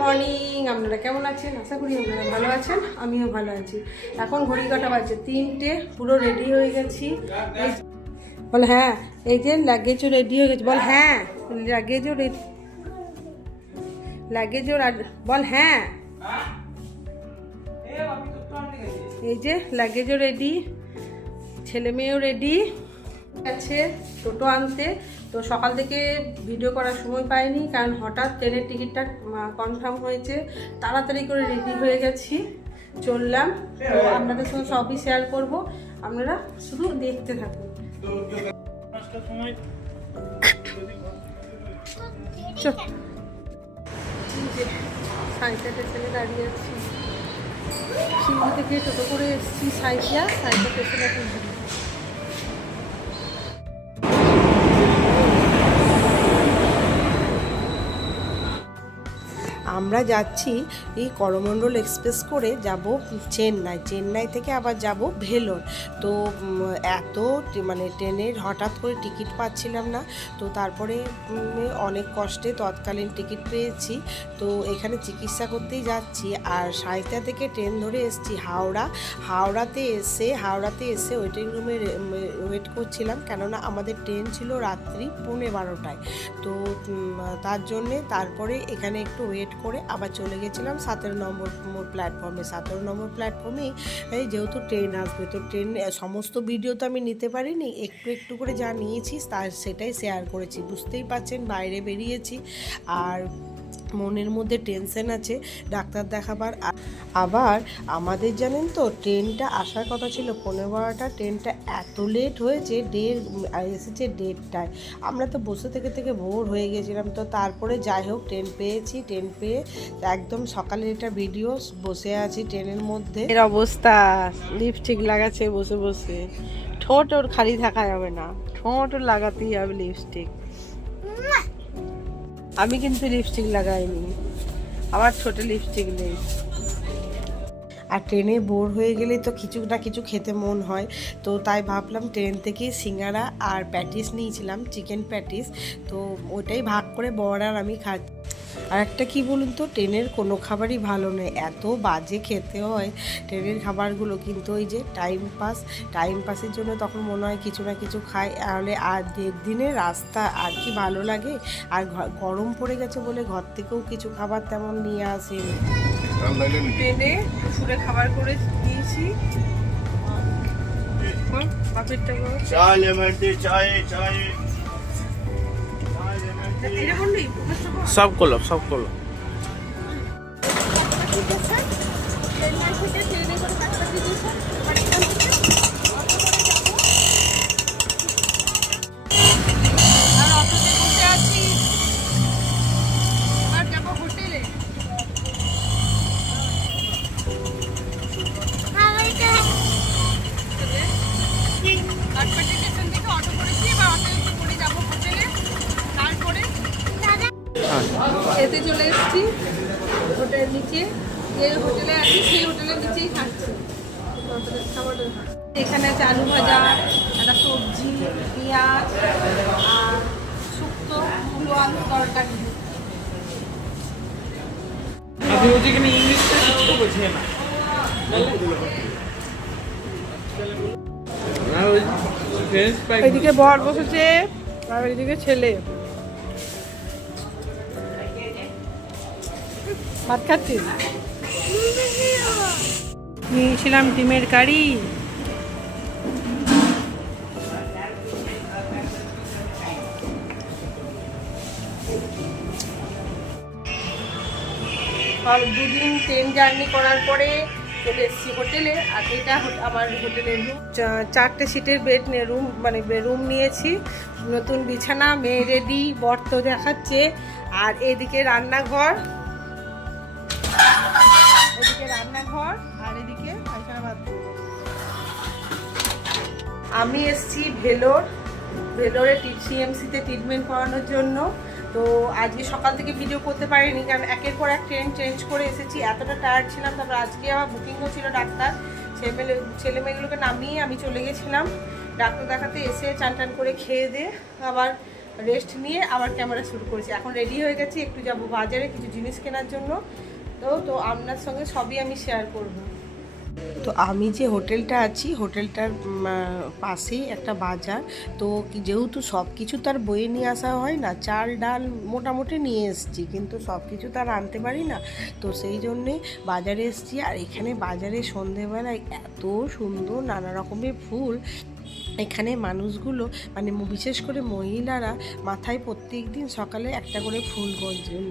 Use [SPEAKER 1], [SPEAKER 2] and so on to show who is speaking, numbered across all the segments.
[SPEAKER 1] Morning, আপনারা কেমন আছেন? আশা করি আপনারা ভালো আছেন, আমিও ভালো আছি। এখন ঘড়ি কাটা বাজছে তিনটে, পুরো রেডি হয়ে গেছি। বল হ্যাঁ এই যে লাগেজও রেডি হয়ে গেছে। বল হ্যাঁ লাগেজও রেডি লাগেজও বল হ্যাঁ। এই যে লাগেজও রেডি ছেলে মেয়েও রেডি আছে টোটো আনতে। তো সকাল থেকে ভিডিও করার সময় পাইনি, কারণ হঠাৎ ট্রেনের টিকিটটা কনফার্ম হয়েছে। তাড়াতাড়ি করে রেডি হয়ে গেছি, চললাম। তো আপনাদের সঙ্গে সবই শেয়ার করব। আপনারা শুধু দেখতে থাকুন। চল। এই সাইকেল স্টেশনে দাঁড়িয়ে আছি। সিন্ধু থেকে টোটো করে এসেছি সাইকিয়া সাইকেল স্টেশনে আমরা যাচ্ছি এই করমণ্ডল এক্সপ্রেস করে যাব চেন্নাই। চেন্নাই থেকে আবার যাব ভেলোর। তো এত মানে ট্রেনের হঠাৎ করে টিকিট পাচ্ছিলাম না। তো তারপরে অনেক কষ্টে তৎকালীন টিকিট পেয়েছি। তো এখানে চিকিৎসা করতেই যাচ্ছি। আর সাঁইতা থেকে ট্রেন ধরে এসেছি হাওড়া। হাওড়াতে এসে হাওড়াতে এসে ওয়েটিং রুমে ওয়েট করছিলাম। কেননা আমাদের ট্রেন ছিল রাত্রি পৌনে বারোটায়। তো তার জন্যে তারপরে এখানে একটু ওয়েট করে আবার চলে গেছিলাম সাতেরো নম্বর প্ল্যাটফর্মে সতেরো নম্বর প্ল্যাটফর্মে যেহেতু ট্রেন আসবে, তো ট্রেন সমস্ত ভিডিও তো আমি নিতে পারিনি, একটু একটু করে যা নিয়েছি তার সেটাই শেয়ার করেছি। বুঝতেই পারছেন, বাইরে বেরিয়েছি আর মনের মধ্যে টেনশন আছে, ডাক্তার দেখাবার আ- আবার আমাদের জানেন তো, ট্রেনটা আসার কথা ছিল, পনেরো বারোটা, ট্রেনটা এত লেট হয়েছে, দেড় এসেছে দেড়টায়। আমরা তো বসে থেকে থেকে ভোর হয়ে গেছিলাম। তো তারপরে যাই হোক, ট্রেন পেয়েছি, ট্রেন পেয়ে একদম সকালে এটা ভিডিও বসে আছি ট্রেনের মধ্যে। এর অবস্থা লিপস্টিক লাগাচ্ছে, বসে বসে। ঠোঁট ওর খালি থাকা যাবে না। ঠোঁট লাগাতেই হবে লিপস্টিক আমি কিন্তু লিপস্টিক লাগাইনি। আমার ছোট লিপস্টিক নেই। আর ট্রেনে বোর হয়ে গেলে তো কিছু না কিছু খেতে মন হয়। তো তাই ভাবলাম ট্রেন থেকেই সিঙ্গারা আর প্যাটিস নিয়েছিলাম, চিকেন প্যাটিস। তো ওটাই ভাগ করে বর আর আমি খাচ্ছি। আর একটা কী বলুন তো, ট্রেনের কোনো খাবারই ভালো নয়, এত বাজে খেতে হয়। ট্রেনের খাবারগুলো কিন্তু ওই যে টাইম পাস, টাইম পাসের জন্য তখন মনে হয় কিছু না কিছু খাই তাহলে আর দেড় দিনের রাস্তা আর কি ভালো লাগে? আর গরম পড়ে গেছে বলে ঘর থেকেও কিছু খাবার তেমন নিয়ে আসেনি। ট্রেনে দুপুরে খাবার করে দিয়েছি। হ্যাঁ,
[SPEAKER 2] সব করলাম সব
[SPEAKER 1] করলাম। ট্রেন মার্কেটে ট্রেনে করে কাজ করতে দিয়েছে। খেতে চলে এসেছি। হোটেলের নিচে। যে হোটেলে আছি সেই হোটেলের নিচেই খাচ্ছি খাবারটা- এখানে আছে আলু ভাজা একটা সবজি পেঁয়াজ আর শুক্তো কুলো আলু তরকারি।
[SPEAKER 2] আপনি বলছি এখানে ইংলিশটা কিছু বোঝে না।
[SPEAKER 1] এদিকে বর বসেছে আর এদিকে ছেলে। ভাত খাচ্ছিস নিয়েছিলাম ডিমের কারি। আর দুদিন ট্রেন জার্নি করার পরে চলে এসেছি হোটেলে আর এটা আমার হোটেলের রুম চারটে সিটের বেড রুম মানে রুম নিয়েছি। নতুন বিছানা মেয়ে রেডি বর্ত দেখাচ্ছে। আর এদিকে রান্নাঘর। আমি এসেছি ভেলোর, ভেলোরে সিএমসিতে ট্রিটমেন্ট করানোর জন্য। তো আজকে সকাল থেকে ভিডিও করতে পারিনি, কারণ একের পর এক ট্রেন চেঞ্জ করে এসেছি। এতটা টায়ার্ড ছিলাম, তারপর আজকে আবার বুকিংও ছিল ডাক্তার। ছেলে ছেলে মেয়েগুলোকে নামিয়ে আমি চলে গেছিলাম। ডাক্তার দেখাতে এসে চান টান করে খেয়ে দিয়ে আবার
[SPEAKER 3] রেস্ট নিয়ে আবার ক্যামেরা শুরু করেছি। এখন রেডি হয়ে গেছি, একটু যাব বাজারে কিছু জিনিস কেনার জন্য। তো তো আপনার সঙ্গে সবই আমি শেয়ার করব। তো আমি যে হোটেলটা আছি, হোটেলটার পাশেই একটা বাজার। তো যেহেতু সব কিছু তার বয়ে নিয়ে আসা হয় না, চাল, ডাল মোটামুটি নিয়ে এসেছি, কিন্তু সব কিছু তার আনতে পারি না। তো সেই জন্যে বাজারে এসেছি, আর এখানে বাজারে সন্ধেবেলায় এত সুন্দর নানা রকমের ফুল। এখানে মানুষগুলো মানে বিশেষ করে মহিলারা মাথায় প্রত্যেক দিন সকালে একটা করে ফুল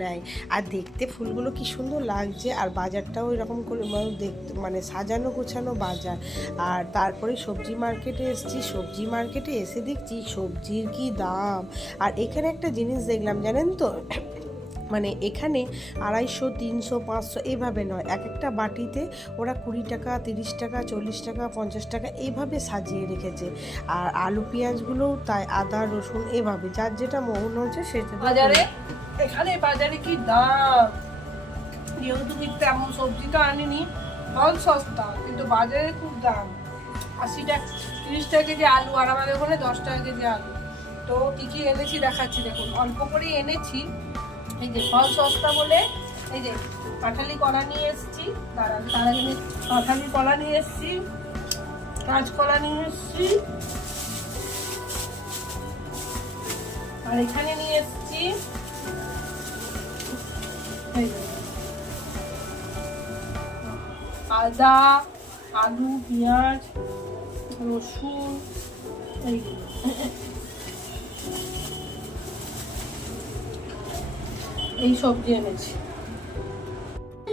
[SPEAKER 3] নেয়। আর দেখতে ফুলগুলো কি সুন্দর লাগছে, আর বাজারটাও এরকম করে দেখতে মানে সাজানো গোছানো বাজার। আর তারপরে সবজি মার্কেটে এসেছি, সবজি মার্কেটে এসে দেখছি সবজির কি দাম। আর এখানে একটা জিনিস দেখলাম, জানেন তো? মানে এখানে আড়াইশো তিনশো পাঁচশো এভাবে নয়। এক একটা বাটিতে ওরা কুড়ি টাকা তিরিশ টাকা চল্লিশ টাকা পঞ্চাশ টাকা এইভাবে সাজিয়ে রেখেছে। আর আলু পেঁয়াজগুলোও তাই আদা রসুন এভাবে যার যেটা মনে হচ্ছে সেটা
[SPEAKER 1] বাজারে? এখানে বাজারে কি দাম? যেহেতু তেমন সবজি তো আনিনি ফল সস্তা কিন্তু বাজারে খুব দাম। আশি টাকা তিরিশ টাকা কেজি আলু আর আমাদের ওখানে দশ টাকা কেজি আলু। তো কি কি এনেছি দেখাচ্ছি দেখুন। অল্প করেই এনেছি এই যে ফল সস্তা বলে, এই যে কাঁঠালি কলা নিয়ে এসেছি। দাঁড়ান তার আগে কাঁঠালি কলা নিয়ে এসেছি, কাঁচকলা নিয়ে এসেছি, আর এখানে নিয়ে এসেছি আদা, আলু, পেঁয়াজ, রসুন এইগুলো এই সবজি এনেছি।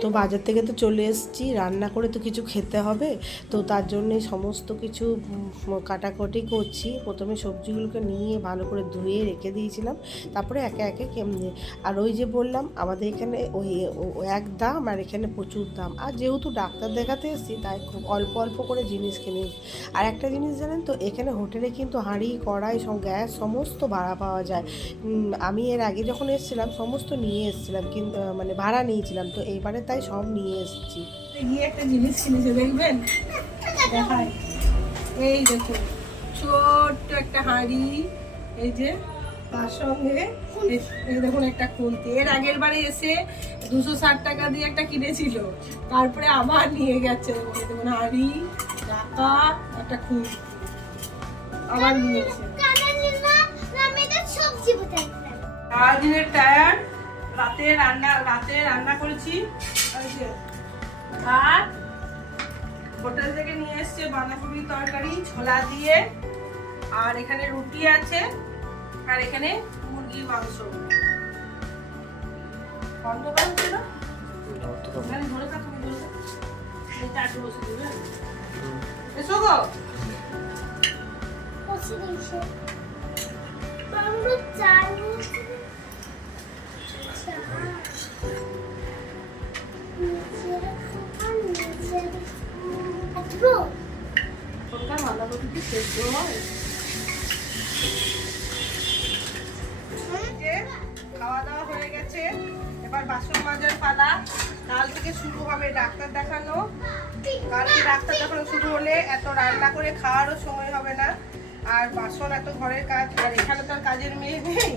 [SPEAKER 3] তো বাজার থেকে তো চলে এসেছি, রান্না করে তো কিছু খেতে হবে। তো তার জন্যে সমস্ত কিছু কাটাকুটি করছি। প্রথমে সবজিগুলোকে নিয়ে ভালো করে ধুয়ে রেখে দিয়েছিলাম। তারপরে একে একে কেমনে, আর ওই যে বললাম, আমাদের এখানে ওই এক দাম আর এখানে প্রচুর দাম। আর যেহেতু ডাক্তার দেখাতে এসেছি, তাই খুব অল্প অল্প করে জিনিস কিনে আর একটা জিনিস জানেন তো, এখানে হোটেলে কিন্তু হাঁড়ি, কড়াই সব গ্যাস সমস্ত ভাড়া পাওয়া যায়। আমি এর আগে যখন এসেছিলাম, সমস্ত নিয়ে এসেছিলাম কিন্তু মানে ভাড়া নিয়েছিলাম। তো এইবারে তাই সব নিয়ে এসেছি।
[SPEAKER 1] গিয়ে একটা জিনিস কিনেছে দেখবেন? দেখায় এই দেখুন ছোট্ট একটা হাঁড়ি এই যে তার সঙ্গে এই- দেখুন একটা খুন্তি এর আগের বারে এসে দুশো ষাট টাকা দিয়ে একটা কিনেছিল। তারপরে আবার নিয়ে গেছে দেখুন হাঁড়ি টাকা একটা খুন্তি আবার নিয়েছে সারাদিনের টায়ার রাতে রান্না রাতে রান্না করেছি। ভাত, হোটেল থেকে নিয়ে এসছে বাঁধাকপি তরকারি, ছোলা দিয়ে, আর এখানে রুটি আছে, আর এখানে মুরগির মাংস। অন্ধকার হচ্ছে না? ধরে ধরে থাক। এই চারটে বসে এসো গো। এবার বাসন মাজার পালা। কাল থেকে শুরু হবে ডাক্তার দেখানো। কালকে ডাক্তার দেখানো শুরু হলে এত রান্না করে খাওয়ারও সময় হবে না। আর বাসন এত ঘরের কাজ আর এখানে তো আর কাজের মেয়ে নেই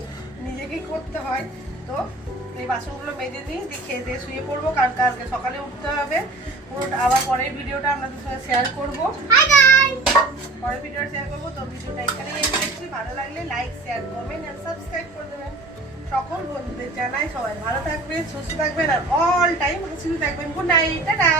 [SPEAKER 1] নিজেকেই করতে হয়। তো এই বাসনগুলো মেজে নিই দিয়ে খেয়ে দিয়ে শুয়ে পড়ব। কাল কালকে সকালে উঠতে হবে। আবার পরের ভিডিওটা আপনাদের সঙ্গে শেয়ার করব। পরের ভিডিও শেয়ার করব। তো ভিডিওটা এখানেই ভালো লাগলে লাইক শেয়ার কমেন্ট আর সাবস্ক্রাইব করে দেবেন। সকল বন্ধুদের জানাই সবাই ভালো থাকবেন, সুস্থ থাকবেন, আর অল টাইম হাসি থাকবেন। Good night tata